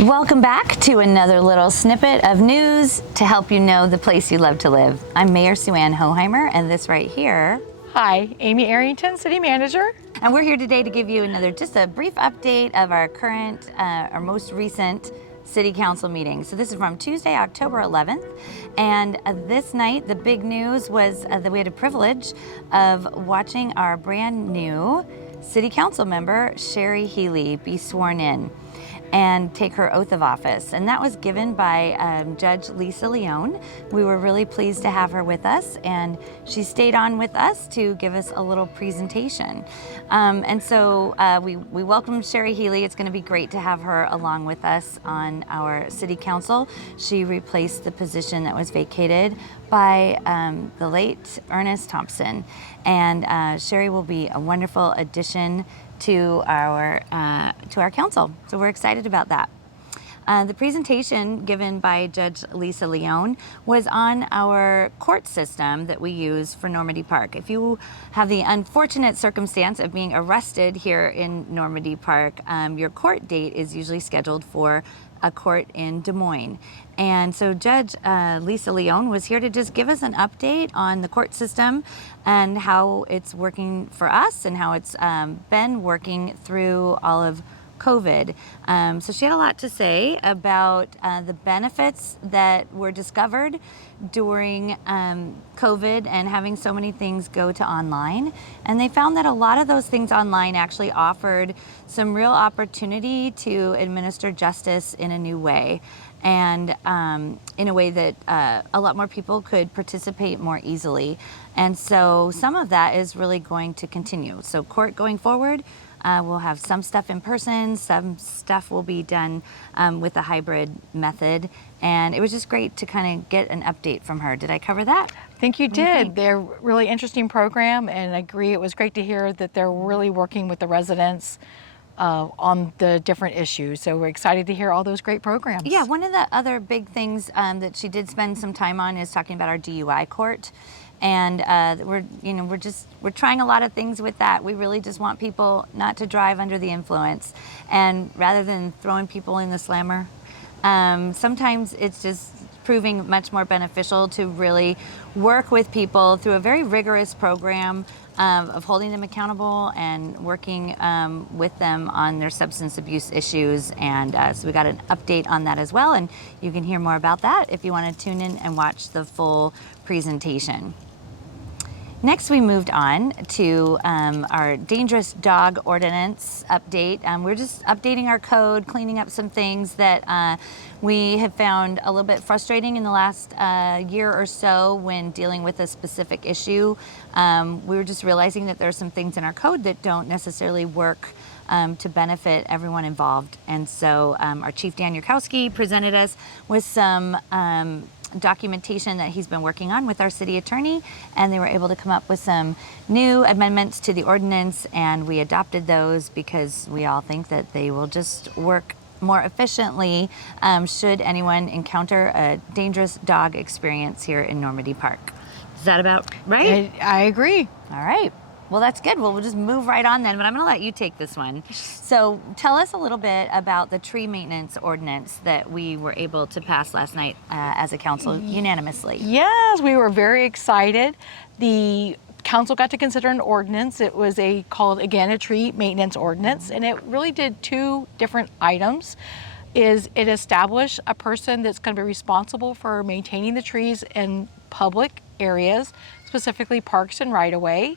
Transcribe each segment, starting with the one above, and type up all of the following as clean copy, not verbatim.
Welcome back to another little snippet of news to help you know the place you love to live. I'm Mayor Sue-Ann Hohimer, and this right here. Hi, Amy Arrington, City Manager. And we're here today to give you just a brief update of our current, our most recent City Council meeting. So this is from Tuesday, October 11th. And this night, the big news was that we had a privilege of watching our brand new City Council member, Sherry Healy, be sworn in and take her oath of office. And that was given by Judge Lisa Leone. We were really pleased to have her with us, and she stayed on with us to give us a little presentation. And so we welcome Sherry Healy. It's gonna be great to have her along with us on our City Council. She replaced the position that was vacated by the late Ernest Thompson. And Sherry will be a wonderful addition to our council. So we're excited about that. The presentation given by Judge Lisa Leone was on our court system that we use for Normandy Park. If you have the unfortunate circumstance of being arrested here in Normandy Park, your court date is usually scheduled for a court in Des Moines. And so Judge Lisa Leone was here to just give us an update on the court system and how it's working for us and how it's been working through all of COVID. So she had a lot to say about the benefits that were discovered during COVID and having so many things go to online. And they found that a lot of those things online actually offered some real opportunity to administer justice in a new way, and in a way that a lot more people could participate more easily. And so some of that is really going to continue. So court going forward, we'll have some stuff in person, some stuff will be done with a hybrid method. And it was just great to kind of get an update from her. Did I cover that? I think you did. They're a really interesting program, and I agree. It was great to hear that they're really working with the residents on the different issues. So we're excited to hear all those great programs. Yeah, one of the other big things that she did spend some time on is talking about our DUI court. And we're trying a lot of things with that. We really just want people not to drive under the influence, and rather than throwing people in the slammer, sometimes it's just proving much more beneficial to really work with people through a very rigorous program of holding them accountable and working with them on their substance abuse issues. And so we got an update on that as well, and you can hear more about that if you want to tune in and watch the full presentation. Next, we moved on to our dangerous dog ordinance update. We're just updating our code, cleaning up some things that we have found a little bit frustrating in the last year or so when dealing with a specific issue. We were just realizing that there are some things in our code that don't necessarily work to benefit everyone involved. And so our Chief Dan Yurkowski presented us with some documentation that he's been working on with our city attorney, and they were able to come up with some new amendments to the ordinance, and we adopted those because we all think that they will just work more efficiently should anyone encounter a dangerous dog experience here in Normandy Park. Is that about right? I agree. All right. Well, that's good. Well, we'll just move right on then, but I'm going to let you take this one. So tell us a little bit about the tree maintenance ordinance that we were able to pass last night as a council unanimously. Yes, we were very excited. The council got to consider an ordinance. It was called again a tree maintenance ordinance, and it really did two different items. It established a person that's going to be responsible for maintaining the trees in public areas, specifically parks and right-of-way.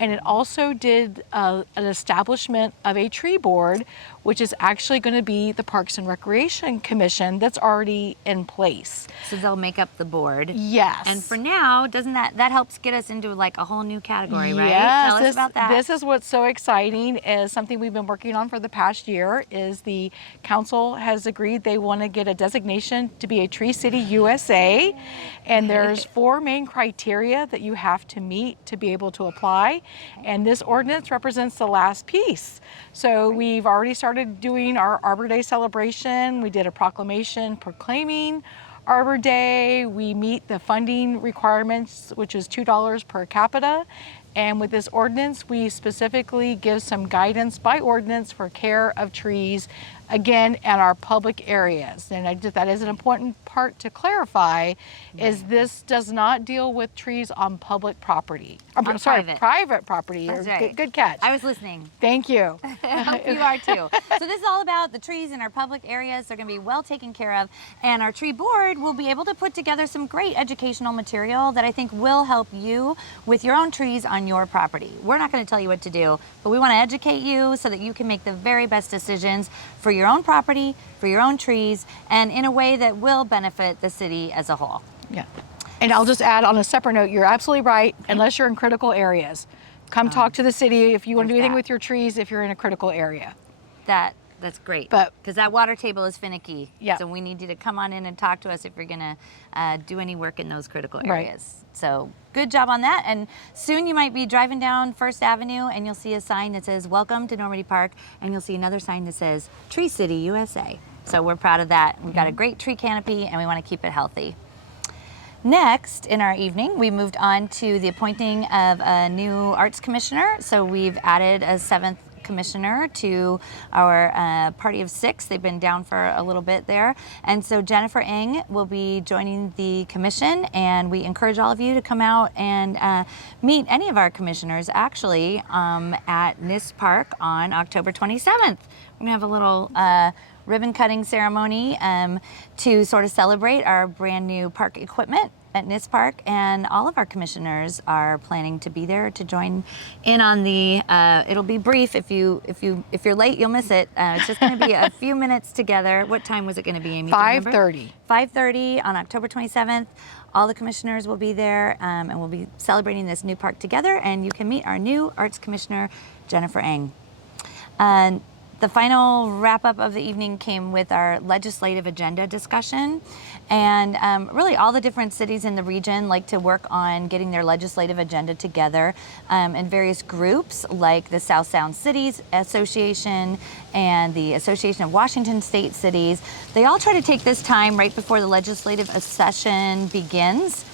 And it also did an establishment of a tree board, which is actually going to be the Parks and Recreation Commission that's already in place. So they'll make up the board. Yes. And for now, doesn't that helps get us into like a whole new category, right? Yes. Tell us about that. This is what's so exciting, is something we've been working on for the past year, is the council has agreed they want to get a designation to be a Tree City USA. And there's 4 main criteria that you have to meet to be able to apply. And this ordinance represents the last piece. So we've already started doing our Arbor Day celebration. We did a proclamation proclaiming Arbor Day. We meet the funding requirements, which is $2 per capita. And with this ordinance, we specifically give some guidance by ordinance for care of trees, again, at our public areas. And that is an important part to clarify, is this does not deal with trees on public property. I'm sorry, private property. That's right. Good catch. I was listening. Thank you. I hope you are too. So this is all about the trees in our public areas. They're going to be well taken care of, and our tree board will be able to put together some great educational material that I think will help you with your own trees on your property. We're not going to tell you what to do, but we want to educate you so that you can make the very best decisions for your own property, for your own trees, and in a way that will benefit the city as a whole. Yeah. And I'll just add on a separate note, you're absolutely right, unless you're in critical areas. Come talk to the city if you want to do anything with your trees if you're in a critical area. That's great, because that water table is finicky. Yeah. So we need you to come on in and talk to us if you're going to do any work in those critical areas. Right. So good job on that. And soon you might be driving down First Avenue and you'll see a sign that says, "Welcome to Normandy Park," and you'll see another sign that says, "Tree City, USA." So we're proud of that. We've got a great tree canopy and we want to keep it healthy. Next, in our evening, we moved on to the appointing of a new arts commissioner. So we've added a 7th commissioner to our party of 6. They've been down for a little bit there. And so Jennifer Ng will be joining the commission, and we encourage all of you to come out and meet any of our commissioners actually at NIST Park on October 27th. We're gonna have a little ribbon cutting ceremony to sort of celebrate our brand new park equipment at NIST Park, and all of our commissioners are planning to be there to join in on the. It'll be brief. If you're late, you'll miss it. It's just going to be a few minutes together. What time was it going to be, Amy? 5:30. 5:30 on October 27th. All the commissioners will be there, and we'll be celebrating this new park together. And you can meet our new arts commissioner, Jennifer Ng. The final wrap-up of the evening came with our legislative agenda discussion. And really all the different cities in the region like to work on getting their legislative agenda together in various groups like the South Sound Cities Association and the Association of Washington State Cities. They all try to take this time right before the legislative session begins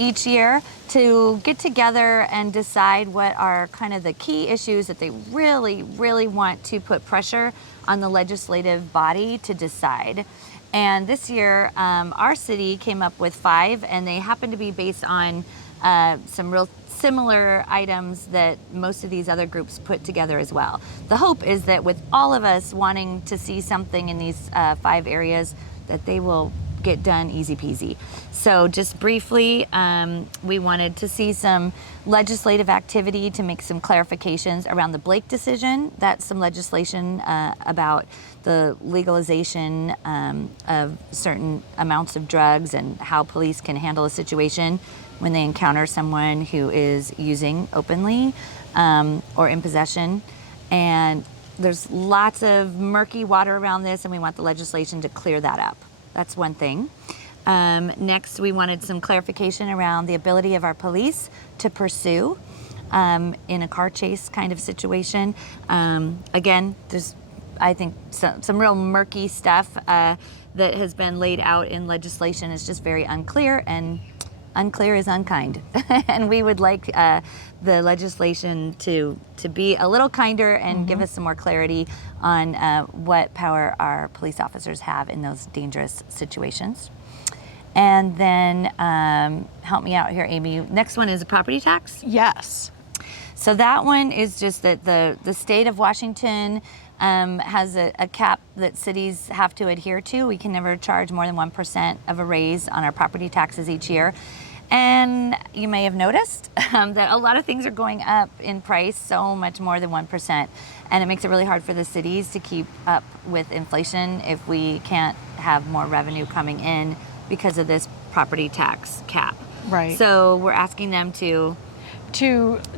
each year to get together and decide what are kind of the key issues that they really, really want to put pressure on the legislative body to decide. And this year, our city came up with 5, and they happen to be based on some real similar items that most of these other groups put together as well. The hope is that with all of us wanting to see something in these 5 areas, that they will get done easy peasy. So just briefly, we wanted to see some legislative activity to make some clarifications around the Blake decision. That's some legislation about the legalization of certain amounts of drugs and how police can handle a situation when they encounter someone who is using openly or in possession. And there's lots of murky water around this, and we want the legislation to clear that up. That's one thing. Next, we wanted some clarification around the ability of our police to pursue in a car chase kind of situation. Again, there's, I think, some real murky stuff that has been laid out in legislation. It's just very unclear, and unclear is unkind. And we would like the legislation to be a little kinder and give us some more clarity on what power our police officers have in those dangerous situations. And then, help me out here, Amy. Next one is a property tax. Yes. So that one is just that the state of Washington has a cap that cities have to adhere to. We can never charge more than 1% of a raise on our property taxes each year. And you may have noticed that a lot of things are going up in price so much more than 1%. And it makes it really hard for the cities to keep up with inflation if we can't have more revenue coming in because of this property tax cap. Right. So we're asking them to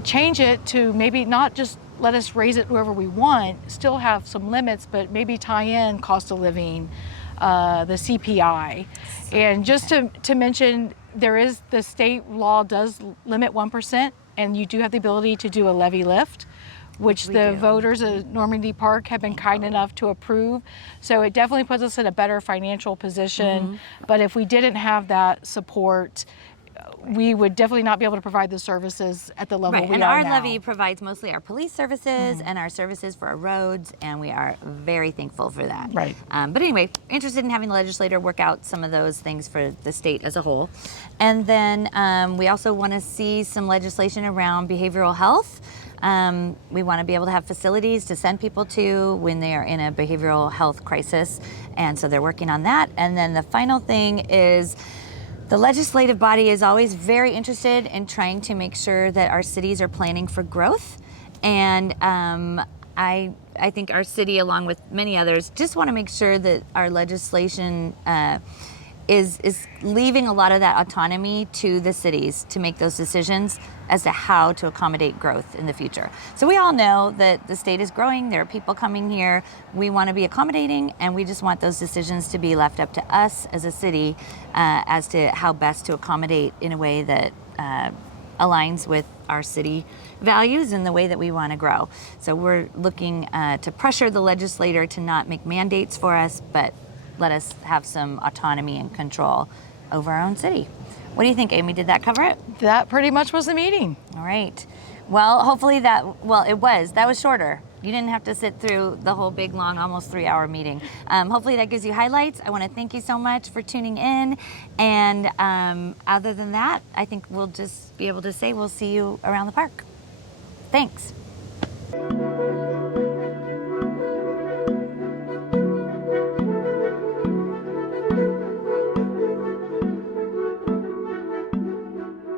change it to maybe not just let us raise it wherever we want, still have some limits, but maybe tie in cost of living, the CPI. And just to mention, the state law does limit 1%, and you do have the ability to do a levy lift, which the voters at Normandy Park have been kind enough to approve. So it definitely puts us in a better financial position. But if we didn't have that support, we would definitely not be able to provide the services at the level we and are our now. levy provides mostly our police services and our services for our roads, and we are very thankful for that. Right. But anyway, interested in having the legislator work out some of those things for the state as a whole. And then we also want to see some legislation around behavioral health. We want to be able to have facilities to send people to when they are in a behavioral health crisis, and so they're working on that. And then the final thing is the legislative body is always very interested in trying to make sure that our cities are planning for growth. And I think our city, along with many others, just want to make sure that our legislation is leaving a lot of that autonomy to the cities to make those decisions as to how to accommodate growth in the future. So we all know that the state is growing, there are people coming here, we want to be accommodating, and we just want those decisions to be left up to us as a city as to how best to accommodate in a way that aligns with our city values and the way that we want to grow. So we're looking to pressure the legislator to not make mandates for us, but let us have some autonomy and control over our own city. What do you think, Amy? Did that cover it? That pretty much was the meeting. All right. Well, hopefully that was shorter. You didn't have to sit through the whole big, long, almost 3-hour meeting. Hopefully that gives you highlights. I want to thank you so much for tuning in. And other than that, I think we'll just be able to say we'll see you around the park. Thanks.